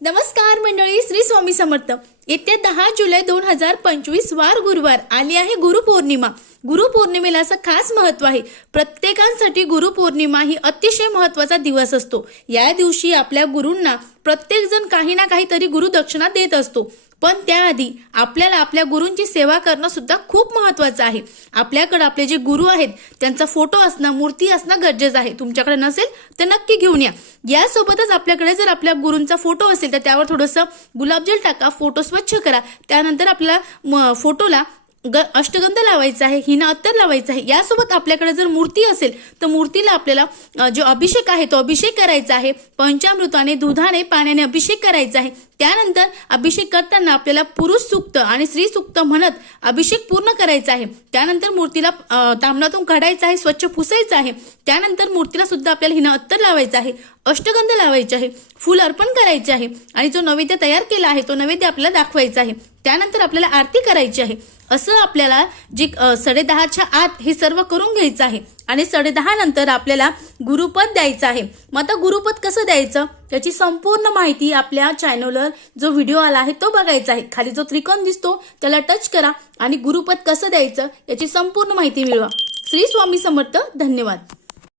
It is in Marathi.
नमस्कार मंडळी, श्री स्वामी समर्थ। येत्या 10 जुलै 2025 वार गुरुवार आली आहे गुरुपौर्णिमा। गुरुपौर्णिमेला असं खास महत्व आहे। प्रत्येकांसाठी गुरुपौर्णिमा ही अतिशय महत्त्वाचा दिवस असतो। या दिवशी आपल्या गुरूंना प्रत्येक जण काही ना काहीतरी गुरुदक्षिणा देत असतो। पण त्याआधी आपल्याला आपल्या गुरूंची सेवा करणं सुद्धा खूप महत्त्वाचं आहे। आपल्याकडे आपले जे गुरु आहेत त्यांचा फोटो असणं, मूर्ती असणं गरजेचं आहे। तुमच्याकडे नसेल तर नक्की घेऊन या। यासोबतच आपल्याकडे जर आपल्या गुरूंचा फोटो असेल तर त्यावर थोडंसं गुलाबजल टाका, फोटो स्वच्छ करा। त्यानंतर आपल्या फोटोला अष्टगंध लावायचा आहे, हिना अत्तर लावायचा आहे। यासोबत आपल्याकडे जर मूर्ती असेल तर मूर्तीला आपल्याला जो अभिषेक आहे तो अभिषेक करायचा आहे। पंचामृताने, दुधाने, पाण्याने अभिषेक करायचा आहे। त्यानंतर अभिषेक करताना आपल्याला पुरुष सूक्त आणि स्त्री सूक्त म्हणत अभिषेक पूर्ण करायचा आहे। त्यानंतर मूर्तीला ताम्हणातून काढायचं आहे, स्वच्छ पुसायचं आहे। त्यानंतर मूर्तीला सुद्धा आपल्याला हिना अत्तर लावायचा आहे, अष्टगंध लावायचे आहे, फूल अर्पण करायचे आहे आणि जो नैवेद्य तयार केला आहे तो नैवेद्य आपल्याला दाखवायचा आहे। त्यानंतर आपल्याला आरती करायची आहे। असं आपल्याला जे 10:30च्या आत हे सर्व करून घ्यायचं आहे आणि 10:30 नंतर आपल्याला गुरुपद द्यायचं आहे। मग आता गुरुपद कसं द्यायचं त्याची संपूर्ण माहिती आपल्या चॅनलवर जो व्हिडिओ आला आहे तो बघायचा आहे। खाली जो त्रिकोण दिसतो त्याला टच करा आणि गुरुपद कसं द्यायचं याची संपूर्ण माहिती मिळवा। श्री स्वामी समर्थ। धन्यवाद।